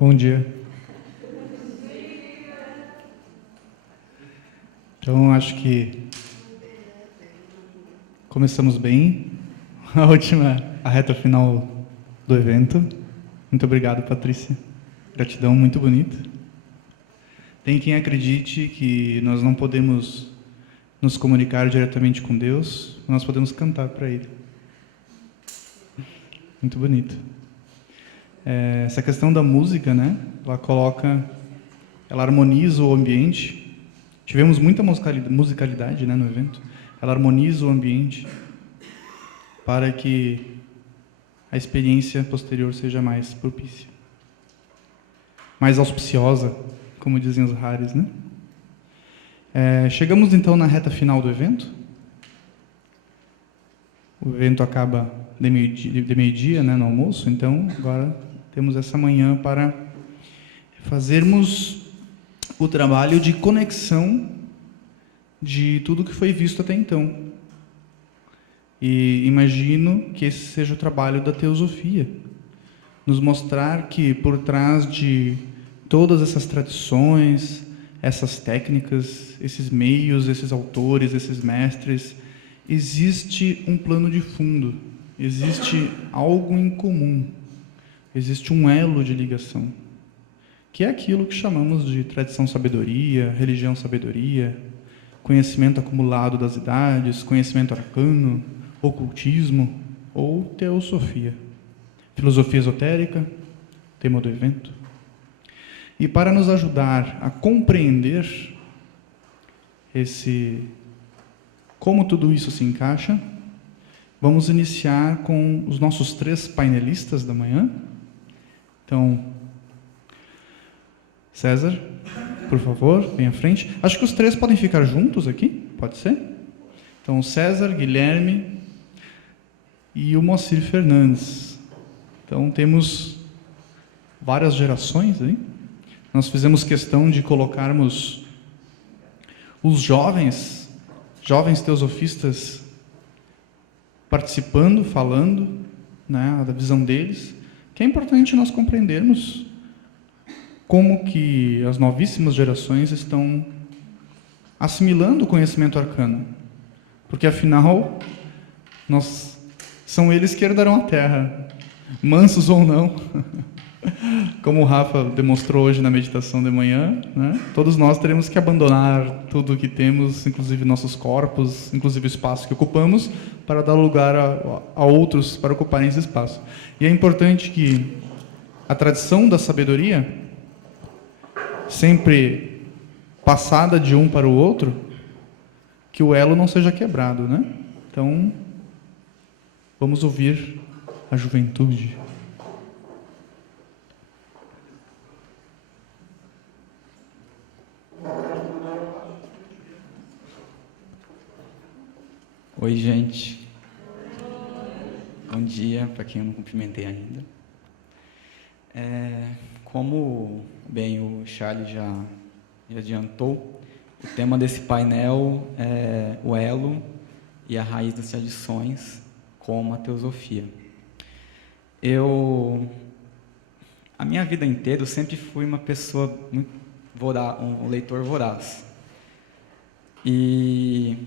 Bom dia. Então, acho que começamos bem. A reta final do evento. Muito obrigado, Patrícia. Gratidão, muito bonita. Tem quem acredite que nós não podemos nos comunicar diretamente com Deus, nós podemos cantar para Ele. Muito bonito. Essa questão da música, né? Ela harmoniza o ambiente. Tivemos muita musicalidade, né, no evento. Ela harmoniza o ambiente para que a experiência posterior seja mais propícia, mais auspiciosa, como dizem os rares, né? Chegamos então na reta final do evento. O evento acaba de meio-dia, né, no almoço. Então agora temos essa manhã para fazermos o trabalho de conexão de tudo que foi visto até então. E imagino que esse seja o trabalho da teosofia, nos mostrar que por trás de todas essas tradições, essas técnicas, esses meios, esses autores, esses mestres, existe um plano de fundo, existe algo em comum, existe um elo de ligação, que é aquilo que chamamos de tradição sabedoria, religião sabedoria, conhecimento acumulado das idades, conhecimento arcano, ocultismo ou teosofia, filosofia esotérica, tema do evento. E para nos ajudar a compreender como tudo isso se encaixa, vamos iniciar com os nossos 3 painelistas da manhã. Então, César, por favor, vem à frente. Acho que os 3 podem ficar juntos aqui, pode ser? Então, César, Guilherme e o Moacir Fernandes. Então, temos várias gerações aí. Nós fizemos questão de colocarmos os jovens teosofistas participando, falando, né, da visão deles, que é importante nós compreendermos como que as novíssimas gerações estão assimilando o conhecimento arcano. Porque, afinal, são eles que herdarão a Terra, mansos ou não. Como o Rafa demonstrou hoje na meditação de manhã, né? Todos nós teremos que abandonar tudo o que temos, inclusive nossos corpos, inclusive o espaço que ocupamos, para dar lugar a outros para ocuparem esse espaço. E é importante que a tradição da sabedoria, sempre passada de um para o outro, que o elo não seja quebrado, né? Então, vamos ouvir a juventude. Oi, gente. Bom dia, para quem eu não cumprimentei ainda. Como bem o Charles já adiantou, o tema desse painel é o elo e a raiz das tradições como a teosofia. A minha vida inteira, eu sempre fui uma pessoa muito voraz, um leitor voraz. E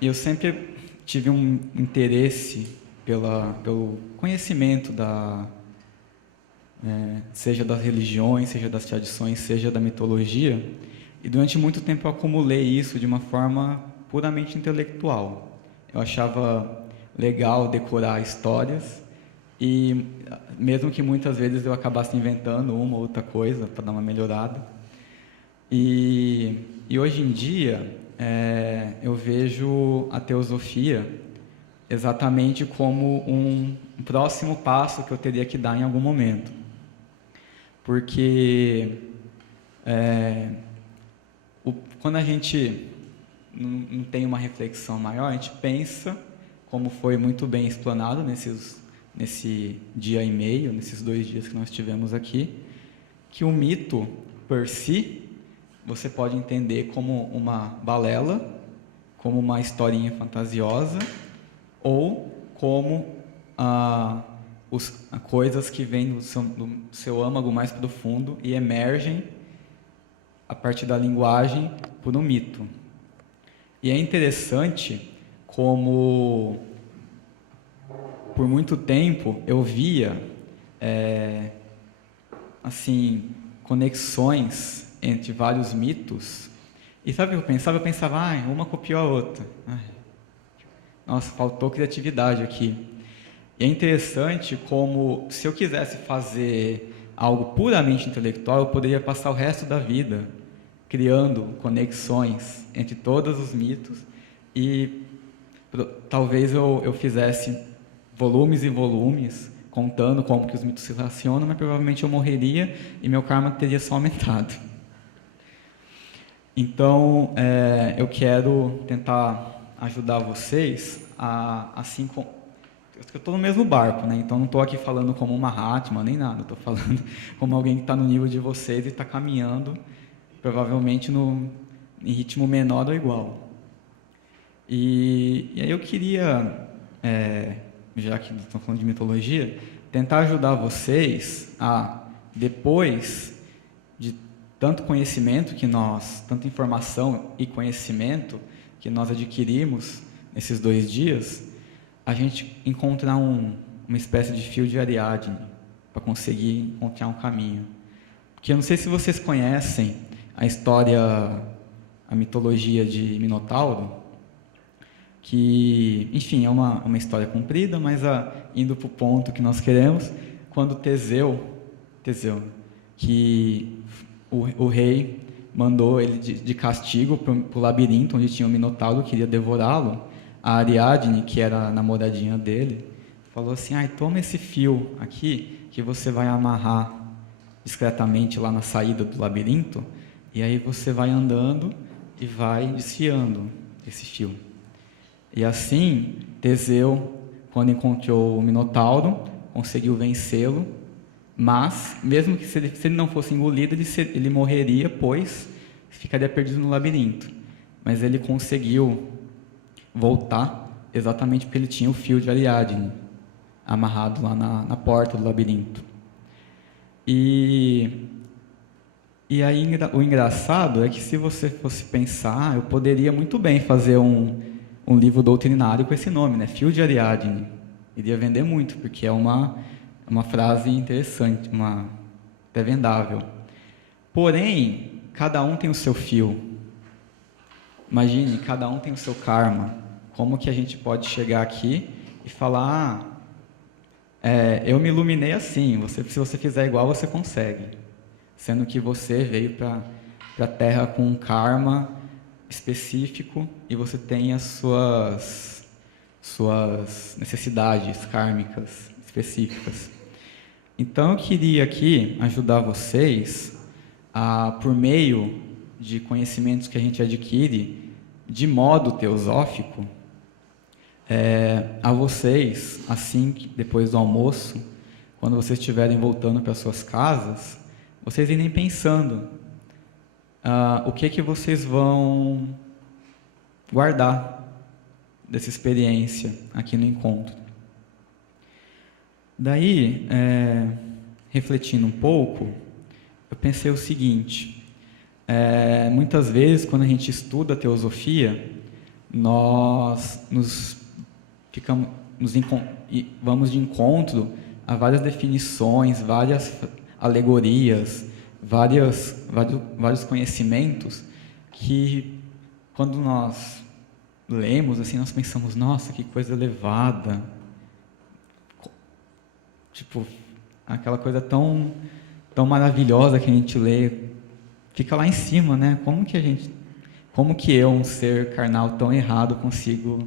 eu sempre tive um interesse pelo conhecimento seja das religiões, seja das tradições, seja da mitologia, e durante muito tempo eu acumulei isso de uma forma puramente intelectual. Eu achava legal decorar histórias, e mesmo que muitas vezes eu acabasse inventando uma ou outra coisa para dar uma melhorada. E hoje em dia, eu vejo a teosofia exatamente como um próximo passo que eu teria que dar em algum momento. Porque quando a gente não tem uma reflexão maior, a gente pensa, como foi muito bem explanado nesse dia e meio, nesses 2 dias que nós tivemos aqui, que o mito, por si, você pode entender como uma balela, como uma historinha fantasiosa, ou como coisas que vêm do seu âmago mais profundo e emergem a partir da linguagem por um mito. E é interessante como, por muito tempo, eu via assim, conexões entre vários mitos. E sabe o que eu pensava? Eu pensava, uma copiou a outra. Nossa, faltou criatividade aqui. E é interessante como, se eu quisesse fazer algo puramente intelectual, eu poderia passar o resto da vida criando conexões entre todos os mitos e talvez eu fizesse volumes e volumes contando como que os mitos se relacionam, mas provavelmente eu morreria e meu karma teria só aumentado. Então, eu quero tentar ajudar vocês assim como... Eu estou no mesmo barco, né? Então não estou aqui falando como uma Mahatma, nem nada. Estou falando como alguém que está no nível de vocês e está caminhando, provavelmente em ritmo menor ou igual. E aí eu queria, já que estamos falando de mitologia, tentar ajudar vocês a, depois de tanto conhecimento tanta informação e conhecimento que nós adquirimos nesses 2 dias, a gente encontrar uma espécie de fio de Ariadne para conseguir encontrar um caminho. Porque eu não sei se vocês conhecem a mitologia de Minotauro, que, enfim, é uma história comprida, mas indo para o ponto que nós queremos, quando Teseu, que o rei mandou ele de castigo para o labirinto onde tinha o Minotauro, queria devorá-lo, a Ariadne, que era a namoradinha dele, falou assim, toma esse fio aqui, que você vai amarrar discretamente lá na saída do labirinto, e aí você vai andando e vai desfiando esse fio. E assim, Teseu, quando encontrou o Minotauro, conseguiu vencê-lo, mas, mesmo que se ele não fosse engolido, ele morreria, pois ficaria perdido no labirinto. Mas ele conseguiu voltar exatamente porque ele tinha o fio de Ariadne amarrado lá na porta do labirinto. E aí o engraçado é que, se você fosse pensar, eu poderia muito bem fazer um livro doutrinário com esse nome, né? Fio de Ariadne. Iria vender muito, porque é uma frase interessante, até vendável. Porém, cada um tem o seu fio. Imagine, cada um tem o seu karma. Como que a gente pode chegar aqui e falar, eu me iluminei assim, se você fizer igual, você consegue. Sendo que você veio para a Terra com um karma específico e você tem as suas necessidades kármicas específicas. Então, eu queria aqui ajudar vocês por meio de conhecimentos que a gente adquire de modo teosófico, a vocês, assim que depois do almoço, quando vocês estiverem voltando para suas casas, vocês irem pensando o que vocês vão guardar dessa experiência aqui no encontro. Daí, refletindo um pouco, eu pensei o seguinte: muitas vezes, quando a gente estuda a teosofia, nós vamos de encontro a várias definições, várias alegorias, vários conhecimentos que, quando nós lemos, assim, nós pensamos, nossa, que coisa elevada, tipo, aquela coisa tão maravilhosa que a gente lê, fica lá em cima, né? Como que eu, um ser carnal tão errado, consigo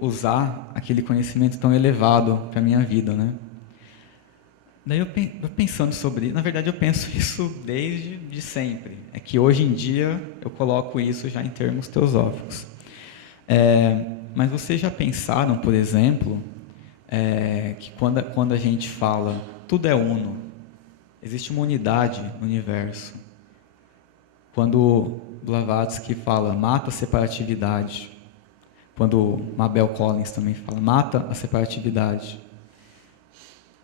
usar aquele conhecimento tão elevado para a minha vida, né? Daí eu pensando sobre... Na verdade, eu penso isso desde sempre. É que hoje em dia eu coloco isso já em termos teosóficos. Mas vocês já pensaram, por exemplo, que quando a gente fala tudo é uno, existe uma unidade no universo. Quando Blavatsky fala mata a separatividade, quando Mabel Collins também fala mata a separatividade,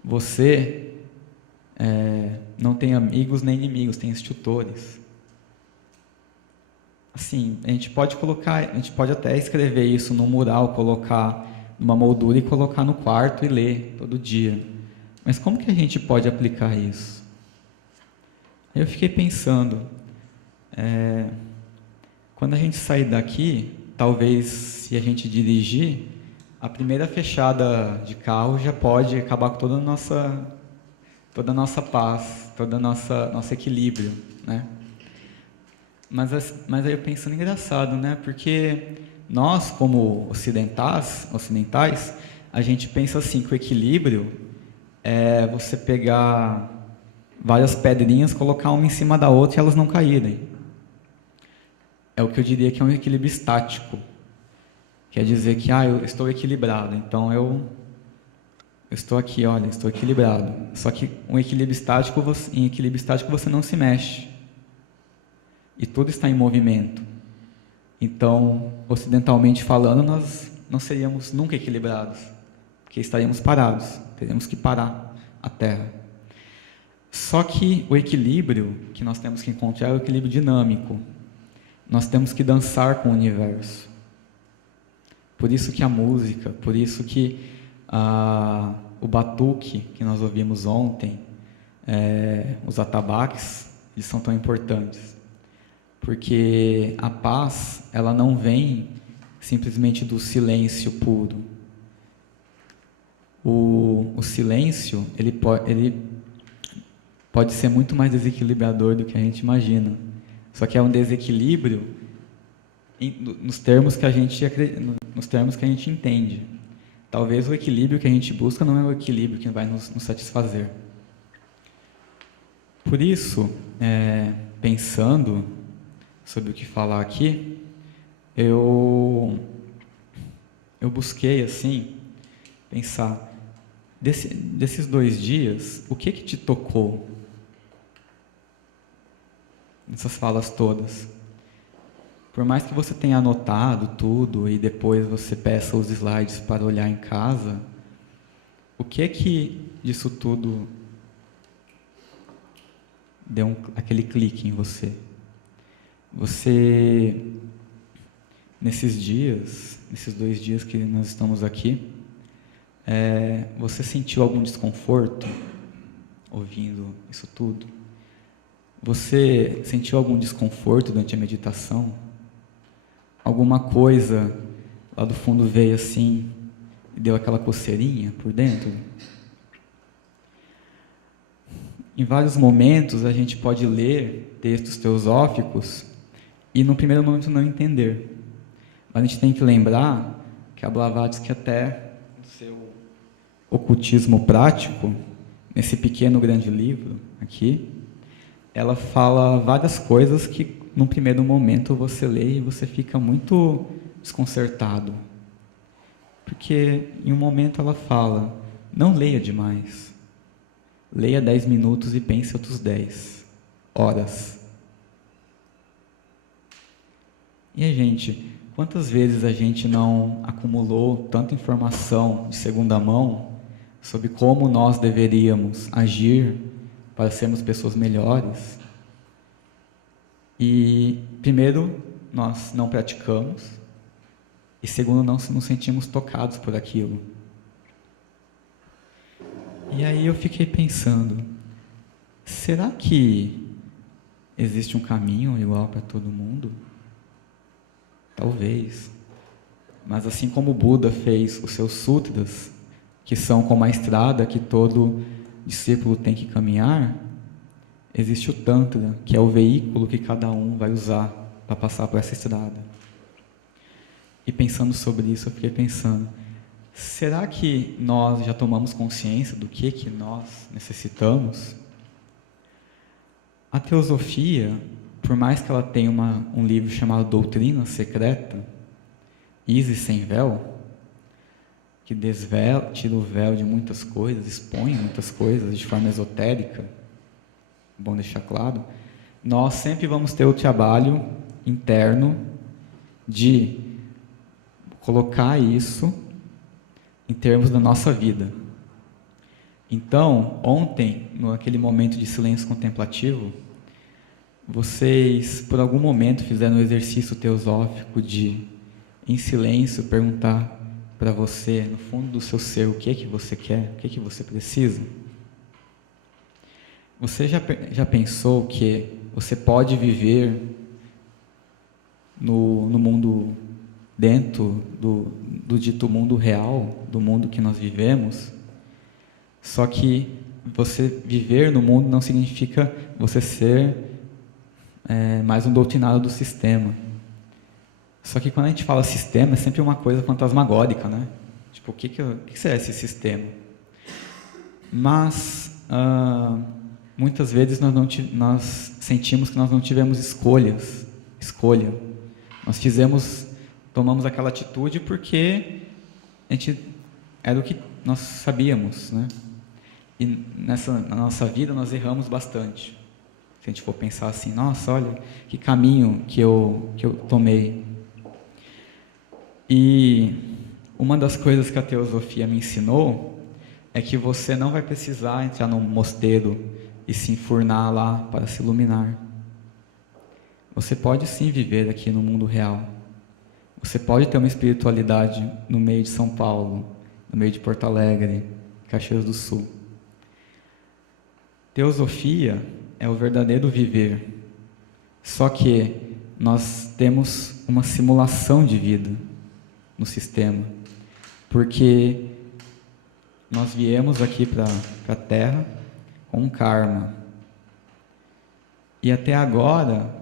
Você não tem amigos nem inimigos, tem tutores. Assim, a gente pode até escrever isso no mural, colocar numa moldura e colocar no quarto e ler todo dia. Mas como que a gente pode aplicar isso? Aí eu fiquei pensando, quando a gente sair daqui, talvez se a gente dirigir, a primeira fechada de carro já pode acabar com toda a nossa paz, todo o nosso equilíbrio, né? Mas aí eu pensando, engraçado, né? Porque nós, como ocidentais, a gente pensa assim, que o equilíbrio é você pegar várias pedrinhas, colocar uma em cima da outra e elas não caírem. É o que eu diria que é um equilíbrio estático. Quer dizer que, eu estou equilibrado, então eu estou aqui, olha, estou equilibrado. Só que em equilíbrio estático você não se mexe. E tudo está em movimento. Então, ocidentalmente falando, nós não seríamos nunca equilibrados, porque estaríamos parados, teríamos que parar a Terra. Só que o equilíbrio que nós temos que encontrar é o equilíbrio dinâmico. Nós temos que dançar com o universo. Por isso que a música, por isso que o batuque que nós ouvimos ontem, os atabaques, eles são tão importantes. Porque a paz, ela não vem simplesmente do silêncio puro. O silêncio, ele pode ser muito mais desequilibrador do que a gente imagina. Só que é um desequilíbrio nos termos que a gente entende. Talvez o equilíbrio que a gente busca não é o equilíbrio que vai nos satisfazer. Por isso, pensando sobre o que falar aqui, eu busquei, assim, pensar, desses 2 dias, o que te tocou nessas falas todas? Por mais que você tenha anotado tudo e depois você peça os slides para olhar em casa, o que disso tudo deu aquele clique em você? Você, nesses 2 dias que nós estamos aqui, você sentiu algum desconforto ouvindo isso tudo? Você sentiu algum desconforto durante a meditação? Alguma coisa lá do fundo veio assim e deu aquela coceirinha por dentro? Em vários momentos a gente pode ler textos teosóficos e no primeiro momento não entender. Mas a gente tem que lembrar que a Blavatsky, até no seu Ocultismo Prático, nesse pequeno grande livro aqui, ela fala várias coisas que num primeiro momento você lê e você fica muito desconcertado. Porque em um momento ela fala, não leia demais. Leia 10 minutos e pense outros 10 horas. E a gente, quantas vezes a gente não acumulou tanta informação de segunda mão sobre como nós deveríamos agir para sermos pessoas melhores? E, primeiro, nós não praticamos, e segundo, não nos sentimos tocados por aquilo. E aí eu fiquei pensando, será que existe um caminho igual para todo mundo? Talvez. Mas assim como o Buda fez os seus sutras, que são como a estrada que todo discípulo tem que caminhar, existe o Tantra, que é o veículo que cada um vai usar para passar por essa estrada. E pensando sobre isso, eu fiquei pensando, será que nós já tomamos consciência do que nós necessitamos? A teosofia, por mais que ela tenha um livro chamado Doutrina Secreta, Isis Sem Véu, que desvela, tira o véu de muitas coisas, expõe muitas coisas de forma esotérica, bom deixar claro, nós sempre vamos ter o trabalho interno de colocar isso em termos da nossa vida. Então, ontem, naquele momento de silêncio contemplativo, vocês, por algum momento, fizeram um exercício teosófico de, em silêncio, perguntar para você, no fundo do seu ser, o que é que você quer, o que é que você precisa? Você já pensou que você pode viver no mundo, dentro do dito mundo real, do mundo que nós vivemos? Só que você viver no mundo não significa você ser mais um doutrinado do sistema. Só que quando a gente fala sistema, é sempre uma coisa fantasmagórica, né? Tipo, o que será esse sistema? Mas, muitas vezes nós sentimos que nós não tivemos escolha. Nós tomamos aquela atitude porque era o que nós sabíamos, né? E na nossa vida nós erramos bastante. Se a gente for pensar assim, nossa, olha que caminho que eu tomei. E uma das coisas que a teosofia me ensinou é que você não vai precisar entrar num mosteiro e se enfurnar lá para se iluminar. Você pode sim viver aqui no mundo real. Você pode ter uma espiritualidade no meio de São Paulo, no meio de Porto Alegre, Caxias do Sul. Teosofia é o verdadeiro viver. Só que nós temos uma simulação de vida no sistema. Porque nós viemos aqui para a Terra com um karma. E até agora,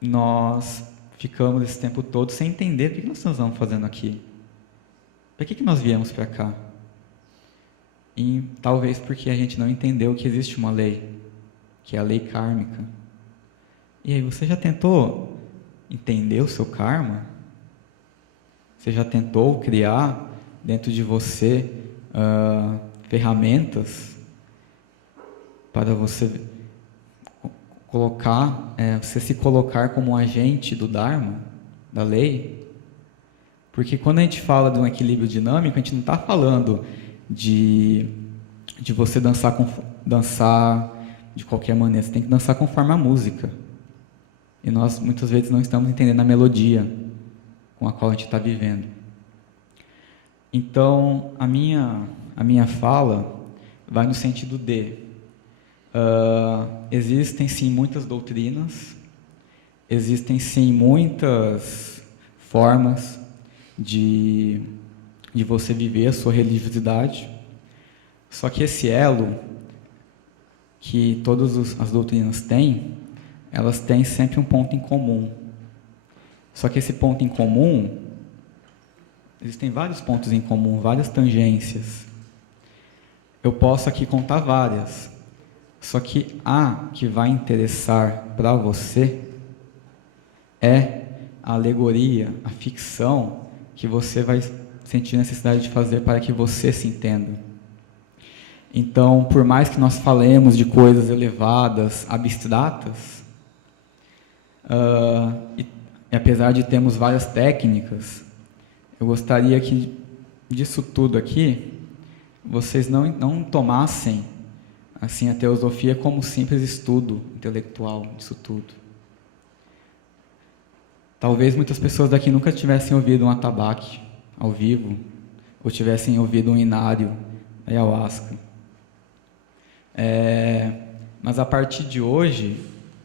nós ficamos esse tempo todo sem entender o que nós estamos fazendo aqui. Por que nós viemos para cá? E talvez porque a gente não entendeu que existe uma lei, que é a lei kármica. E aí, você já tentou entender o seu karma? Você já tentou criar dentro de você ferramentas para você você se colocar como um agente do Dharma, da lei? Porque quando a gente fala de um equilíbrio dinâmico, a gente não está falando de você dançar de qualquer maneira. Você tem que dançar conforme a música. E nós muitas vezes não estamos entendendo a melodia com a qual a gente está vivendo. Então, a minha fala vai no sentido de existem sim muitas doutrinas, existem sim muitas formas de você viver a sua religiosidade, só que esse elo que todas as doutrinas têm, elas têm sempre um ponto em comum. Só que esse ponto em comum, existem vários pontos em comum, várias tangências. Eu posso aqui contar várias, só que a que vai interessar para você é a alegoria, a ficção que você vai sentir necessidade de fazer para que você se entenda. Então, por mais que nós falemos de coisas elevadas, abstratas, e apesar de termos várias técnicas, eu gostaria que disso tudo aqui, vocês não tomassem assim a teosofia como um simples estudo intelectual disso tudo. Talvez muitas pessoas daqui nunca tivessem ouvido um atabaque ao vivo, ou tivessem ouvido um inário, ayahuasca. Mas a partir de hoje,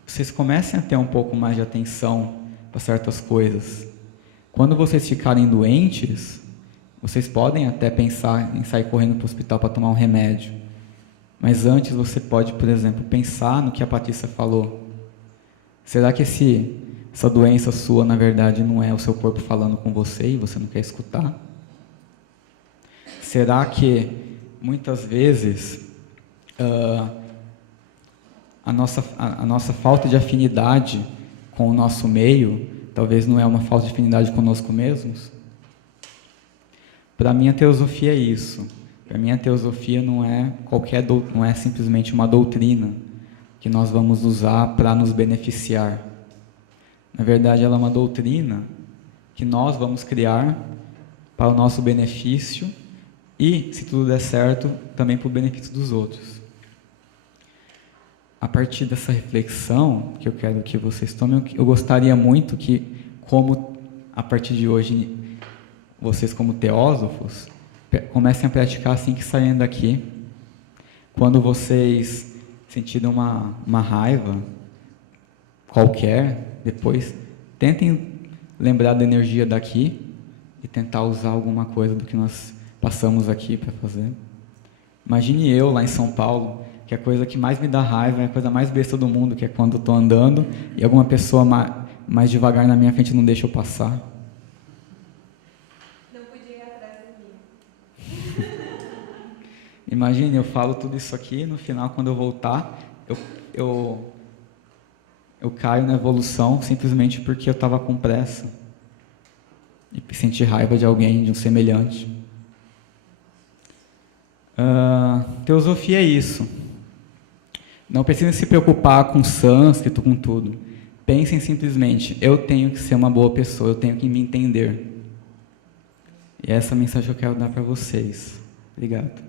vocês comecem a ter um pouco mais de atenção para certas coisas. Quando vocês ficarem doentes, vocês podem até pensar em sair correndo para o hospital para tomar um remédio. Mas antes você pode, por exemplo, pensar no que a Patrícia falou. Será que essa doença sua, na verdade, não é o seu corpo falando com você e você não quer escutar? Será que, muitas vezes, a nossa falta de afinidade com o nosso meio, talvez não é uma falta de afinidade conosco mesmos? Para mim, a teosofia é isso. Para mim, a teosofia não é simplesmente uma doutrina que nós vamos usar para nos beneficiar. Na verdade, ela é uma doutrina que nós vamos criar para o nosso benefício E, se tudo der certo, também para o benefício dos outros. A partir dessa reflexão que eu quero que vocês tomem, eu gostaria muito que, como a partir de hoje, vocês como teósofos, comecem a praticar assim que saírem daqui. Quando vocês sentirem uma raiva qualquer, depois, tentem lembrar da energia daqui e tentar usar alguma coisa do que nós passamos aqui para fazer. Imagine eu lá em São Paulo, que a coisa que mais me dá raiva é a coisa mais besta do mundo, que é quando eu estou andando e alguma pessoa mais devagar na minha frente não deixa eu passar. Não podia ir atrás de mim. Imagine, eu falo tudo isso aqui, no final, quando eu voltar, eu caio na evolução simplesmente porque eu estava com pressa e senti raiva de alguém, de um semelhante. Teosofia é isso. Não precisem se preocupar com sânscrito, com tudo. Pensem simplesmente, eu tenho que ser uma boa pessoa, eu tenho que me entender. E essa é a mensagem que eu quero dar para vocês. Obrigado.